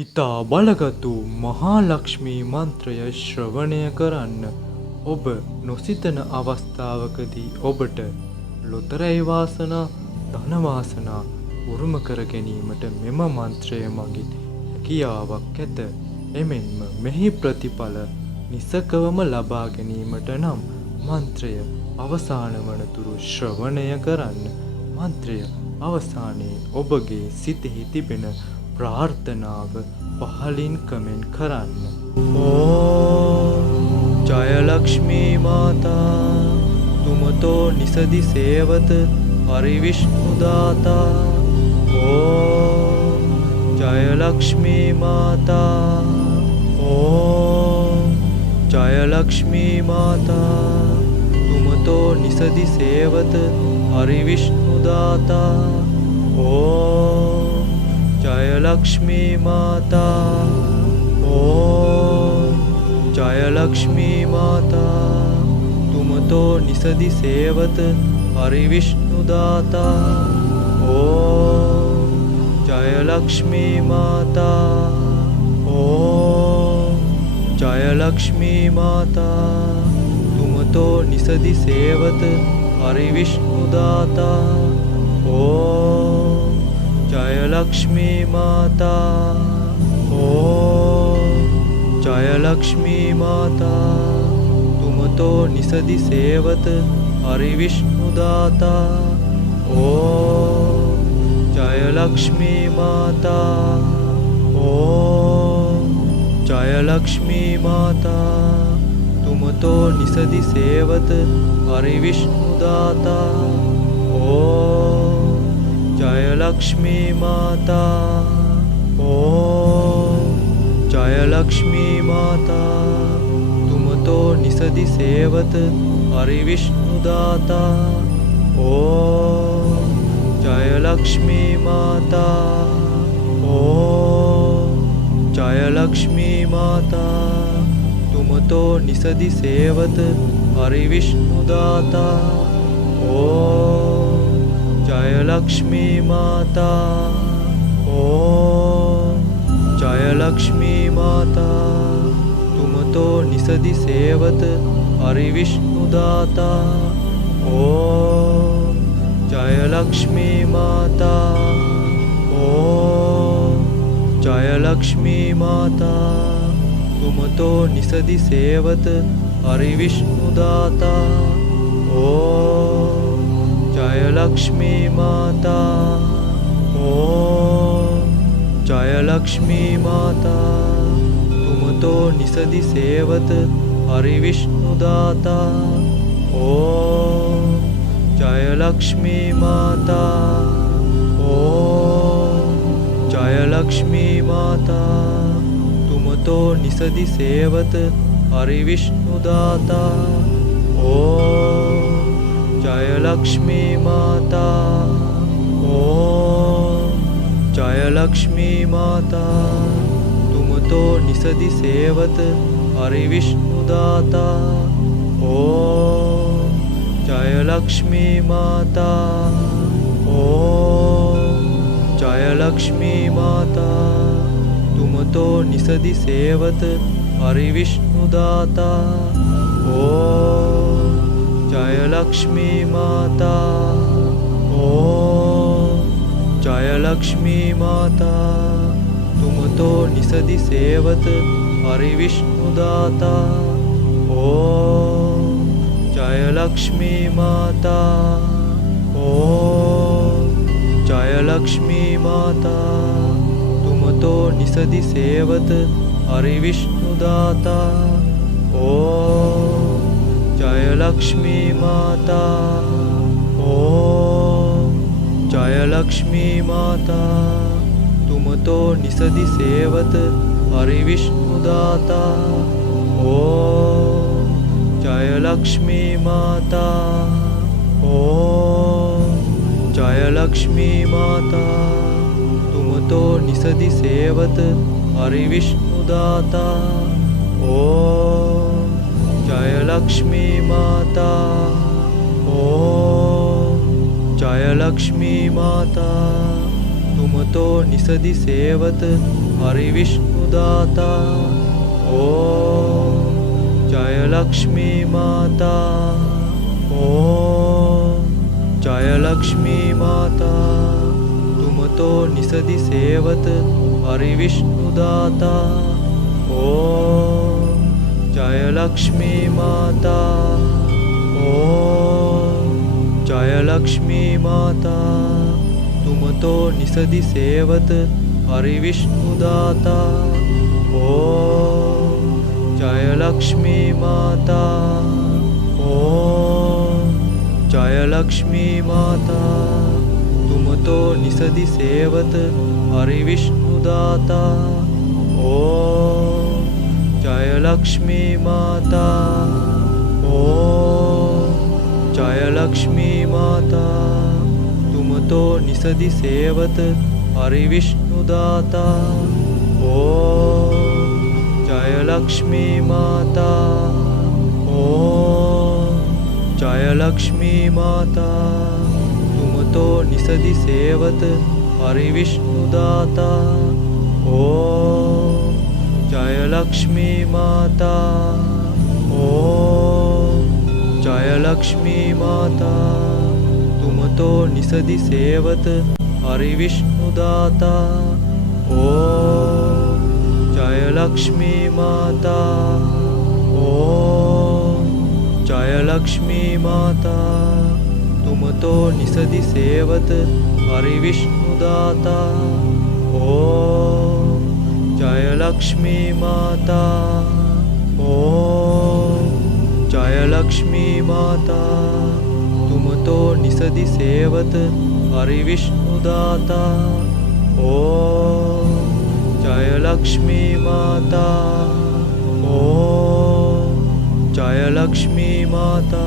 ඉතා බලගතු මහාලක්ෂ්මී මන්ත්‍රය ශ්‍රවණය කරන්න ඔබ නොසිතන අවස්ථාවකදී ඔබට ලොතරැයි වාසනා ධනවාසනා උරුම කර ගැනීමට මෙම මන්ත්‍රය මගින් හැකියාවක් ඇත. එමෙන්ම මෙහි ප්‍රතිඵල නිසකවම ලබා ගැනීමට නම් මන්ත්‍රය අවසාන වනතුරු ශ්‍රවණය කරන්න. මන්ත්‍රය අවසානයේ ඔබගේ සිතෙහි තිබෙන प्रार्थनाव पहलिन कमेंट करන්න. ओम जय लक्ष्मी माता तुम तो निसदि सेवत हरिविष्णुदाता. ओम जय लक्ष्मी माता. ओम जय लक्ष्मी माता तुम तो निसदि सेवत हरिविष्णुदाता. ओम जय लक्ष्मी माता. ओम जय लक्ष्मी माता तुम तो निसदि सेवत हरिविष्णुदाता. ओम जय लक्ष्मी माता. ओम जय लक्ष्मी माता तुम तो निसदि सेवत हरिविष्णुदाता. ओम जय लक्ष्मी माता. ओम जय लक्ष्मी माता तुम तो निसदि सेवत हरिविष्णुदाता. ओम जय लक्ष्मी माता. ओम जय लक्ष्मी माता तुम तो निसदि सेवत हरिविष्णुदाता. ओम जय लक्ष्मी माता. ओम जय लक्ष्मी माता तुम तो निसदि सेवत हरिविष्णुदाता. ओम जय लक्ष्मी माता. ओम जय लक्ष्मी माता तुम तो निसदि सेवत हरिविष्णुदाता. ओम जय लक्ष्मी माता. ओम जय लक्ष्मी माता तुम तो निसदि सेवत हरिविष्णुदाता. ओम जय लक्ष्मी माता. ओम जय लक्ष्मी माता तुम तो निसदि सेवत हरिविष्णुदाता. ओम जय लक्ष्मी माता. ओम जय लक्ष्मी माता तुम तो निसदि सेवत हरिविष्णुदाता. ओम जय लक्ष्मी माता. ओम जय लक्ष्मी माता तुम तो निसदि सेवत हरिविष्णुदाता. ओम जय लक्ष्मी माता. ओम जय लक्ष्मी माता तुम तो निसदि सेवत हरिविष्णुदाता. ओम जय लक्ष्मी माता. ओम जय लक्ष्मी माता तुम तो निसदि सेवत हरिविष्णुदाता. ओम जय लक्ष्मी माता. ओम जय लक्ष्मी माता तुम तो निसदि सेवत हरिविष्णुदाता. ओम जय लक्ष्मी माता. ओम जय लक्ष्मी माता तुम तो निसदि सेवत हरिविष्णुदाता. ओम जय लक्ष्मी माता. ओम जय लक्ष्मी माता तुम तो निसदि सेवत हरिविष्णुदाता. ओम जय लक्ष्मी माता. ओम जय लक्ष्मी माता तुम तो निसदि सेवत हरिविष्णुदाता. ओम जय लक्ष्मी माता. ओम जय लक्ष्मी माता तुम तो निसदि सेवत हरि विष्णुदाता। ओम जय लक्ष्मी माता। ओम जय लक्ष्मी माता। तुम तो निसदि सेवत हरि विष्णुदाता। ओम जय लक्ष्मी माता। ओम जय लक्ष्मी माता। तुम तो निसदि सेवत हरि विष्णुदाता। ओम जय लक्ष्मी माता। ओम जय लक्ष्मी माता। तुम तो निसदि सेवत हरि विष्णुदाता। ओम जय लक्ष्मी माता। ओम जय लक्ष्मी माता। तुम तो निसदि सेवत हरि विष्णुदाता। ओम जय लक्ष्मी माता। ओम जय लक्ष्मी माता। तुम तो निसदि सेवत हरि विष्णुदाता। ओम जय लक्ष्मी माता। ओम जय लक्ष्मी माता। तुम तो निसदि सेवत हरि विष्णुदाता। ओम जय लक्ष्मी माता। ओम जय लक्ष्मी माता। तुम तो निसदि सेवत हरि विष्णुदाता। ओम जय लक्ष्मी माता। ओम जय लक्ष्मी माता। तुम तो निसदि सेवत हरि विष्णुदाता। ओम जय लक्ष्मी माता। ओम जय लक्ष्मी माता।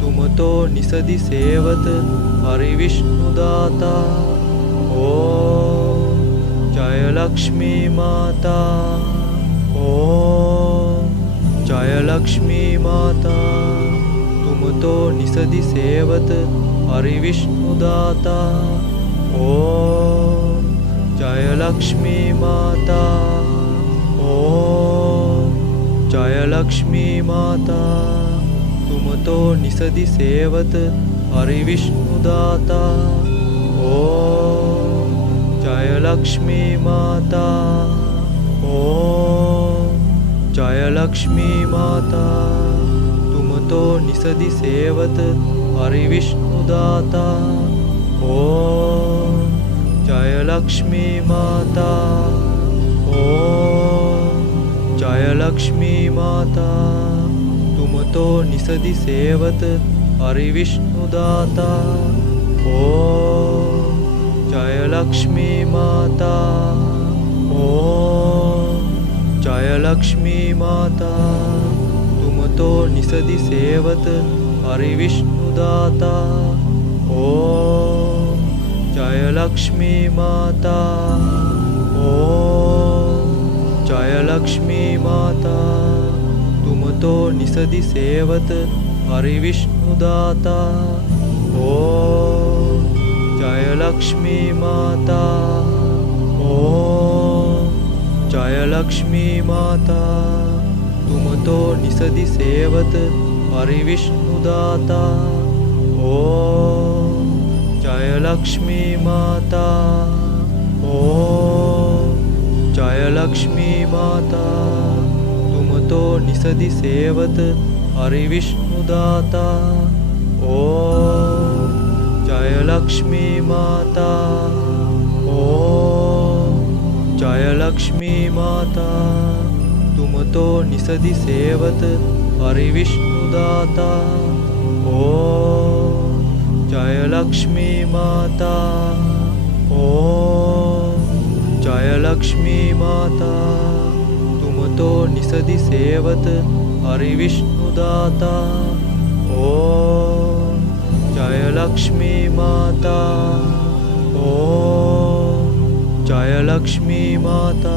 तुम तो निसदि सेवत हरि विष्णुदाता। ओम जय लक्ष्मी माता। ओम जय लक्ष्मी माता। तुम तो निसदि सेवत हरि विष्णुदाता। ओम जय लक्ष्मी माता। ओम जय लक्ष्मी माता। तुम तो निसदि सेवत हरि विष्णुदाता। ओम जय लक्ष्मी माता। ओम जय लक्ष्मी माता। तुम तो निसदि सेवत हरि विष्णुदाता। ओम जय लक्ष्मी माता। ओम जय लक्ष्मी माता। तुम तो निसदि सेवत हरि विष्णुदाता। ओम जय लक्ष्मी माता। ओम जय लक्ष्मी माता। तुम तो निसदि सेवत हरि विष्णुदाता। ओम जय लक्ष्मी माता। ओम जय लक्ष्मी माता। तुम तो निसदि सेवत हरि विष्णुदाता। ओम जय लक्ष्मी माता। ओम जय लक्ष्मी माता। तुम तो निसदि सेवत हरि विष्णुदाता। ओम जय लक्ष्मी माता। ओम जय लक्ष्मी माता। तुम तो निसदि सेवत हरि विष्णुदाता। ओम जय लक्ष्मी माता। ओम जय लक्ष्मी माता। तुम तो निसदि सेवत हरि विष्णुदाता। ओम जय लक्ष्मी माता। ओम जय लक्ष्मी माता। तुम तो निसदि सेवत हरि विष्णुदाता। ओम जय लक्ष्मी माता। ओम जय लक्ष्मी माता।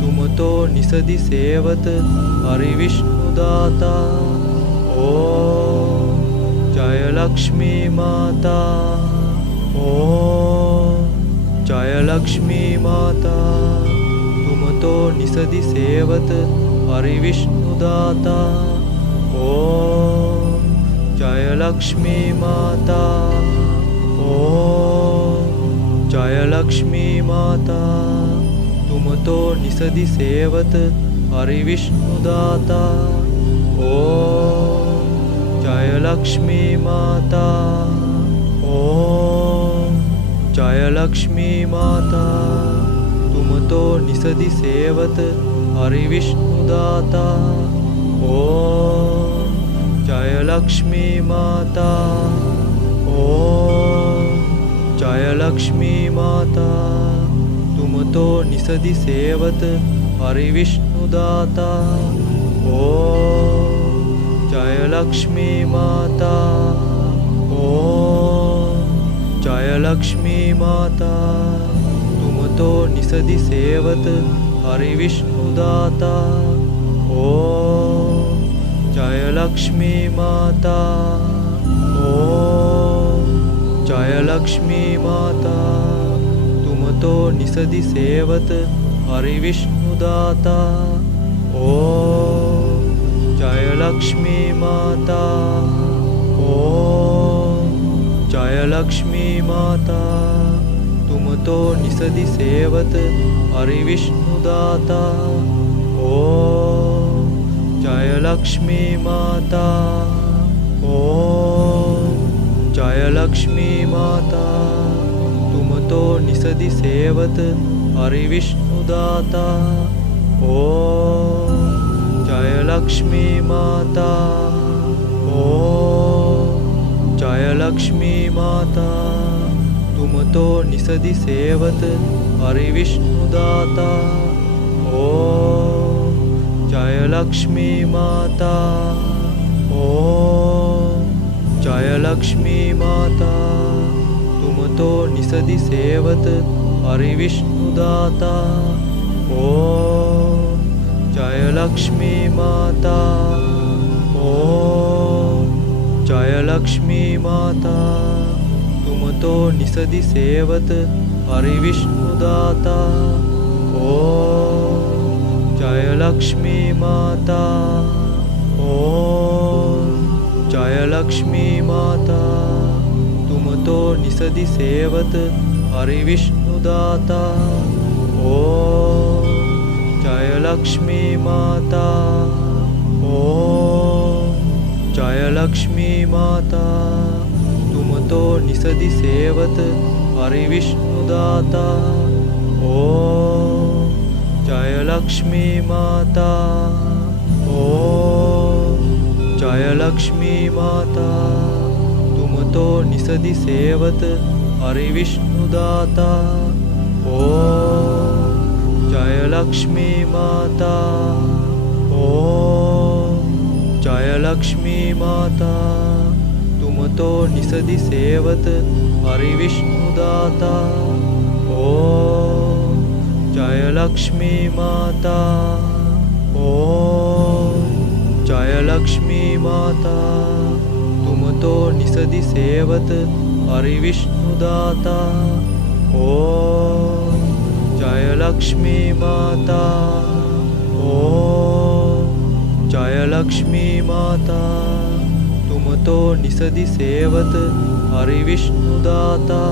तुम तो निसदि सेवत हरि विष्णुदाता। ओम जय लक्ष्मी माता। ओम जय लक्ष्मी माता तुम तो निसदि सेवत हरि विष्णु दाता। ओम जय लक्ष्मी माता। ओम जय लक्ष्मी माता तुम तो निसदि सेवत हरि विष्णु दाता। ओम जय लक्ष्मी माता। ओम जय लक्ष्मी माता तुम तो निसदि सेवत हरि विष्णु दाता। ओम जय लक्ष्मी माता। ओम जय लक्ष्मी माता तुम तो निसदि सेवत हरि विष्णु दाता। ओम जय लक्ष्मी माता। ओम जय लक्ष्मी माता तुम तो निसदि सेवत हरि विष्णु दाता। ओम जय लक्ष्मी माता। ओम जय लक्ष्मी माता तुम तो निसदि सेवत हरि विष्णु दाता। ओम जय लक्ष्मी माता। ओम जय लक्ष्मी माता तुम तो निसदि सेवत हरि विष्णु दाता। ओम जय लक्ष्मी माता। ओम जय लक्ष्मी माता तुम तो निसदि सेवत हरि विष्णु दाता। ओम जय लक्ष्मी माता। ओम जय लक्ष्मी माता तुम तो निसदि सेवत हरि विष्णु दाता। ओम जय लक्ष्मी माता। ओम जय लक्ष्मी माता तुम तो निसदि सेवत हरि विष्णु दाता। ओम जय लक्ष्मी माता। ओम जय लक्ष्मी माता तुम तो निसदि सेवत हरि विष्णु दाता। ओम जय लक्ष्मी माता। ओम जय लक्ष्मी माता तुम तो निसदि सेवत हरि विष्णु दाता। ओम जय लक्ष्मी माता। ओम जय लक्ष्मी माता तुम तो निसदि सेवत हरि विष्णु दाता। ओम जय लक्ष्मी माता। ओम जय लक्ष्मी माता तुम तो निसदि सेवत हरि विष्णु दाता। ओम जय लक्ष्मी माता। ओम जय लक्ष्मी माता तुम तो निसदि सेवत हरि विष्णु दाता। ओम जय लक्ष्मी माता। ओम जय लक्ष्मी माता तुम तो निसदि सेवत हरि विष्णु दाता। ओम जय लक्ष्मी माता। ओम जय लक्ष्मी माता तुम तो निसदि सेवत हरि विष्णु दाता।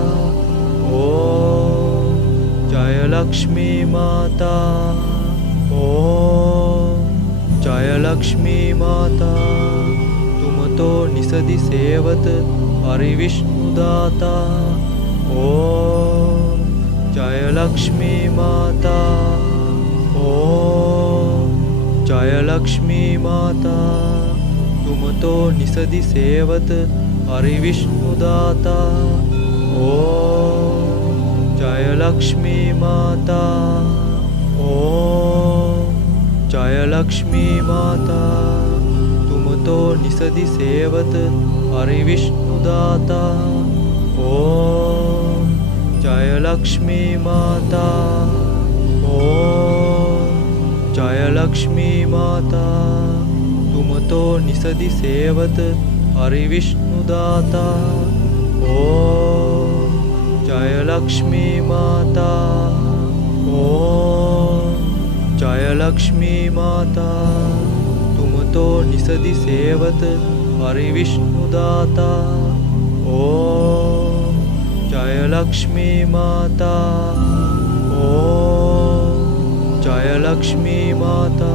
ओम जय लक्ष्मी माता। ओम जय लक्ष्मी माता तुम तो निसदि सेवत हरि विष्णु दाता। ओम जय लक्ष्मी माता। ओम जय लक्ष्मी माता तुम तो निसदि सेवत हरि विष्णु दाता। ओम जय लक्ष्मी माता। ओम जय लक्ष्मी माता तुम तो निसदि सेवत हरि विष्णु दाता। ओम जय लक्ष्मी माता। ओम जय लक्ष्मी माता तुम तो निसदि सेवत हरि विष्णु दाता। ओम जय जय लक्ष्मी माता। ओम जय लक्ष्मी माता, तुम तो निसदि सेवत हरि विष्णु दाता। ओम जय लक्ष्मी माता। ओम जय लक्ष्मी माता,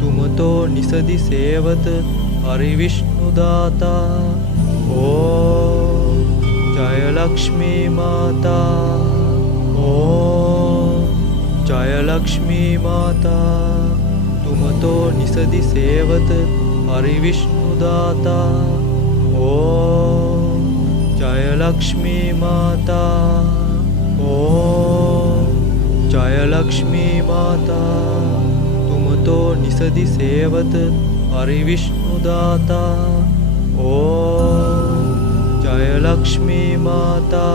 तुम तो निसदि सेवत हरि विष्णु दाता। ओम जय लक्ष्मी माता। ओम जय लक्ष्मी माता, तुम तो निसदि सेवत हरि विष्णु दाता। ओम जय लक्ष्मी माता। ओम जय लक्ष्मी माता, तुम तो निसदि सेवत हरि विष्णु दाता। ओम जय लक्ष्मी माता।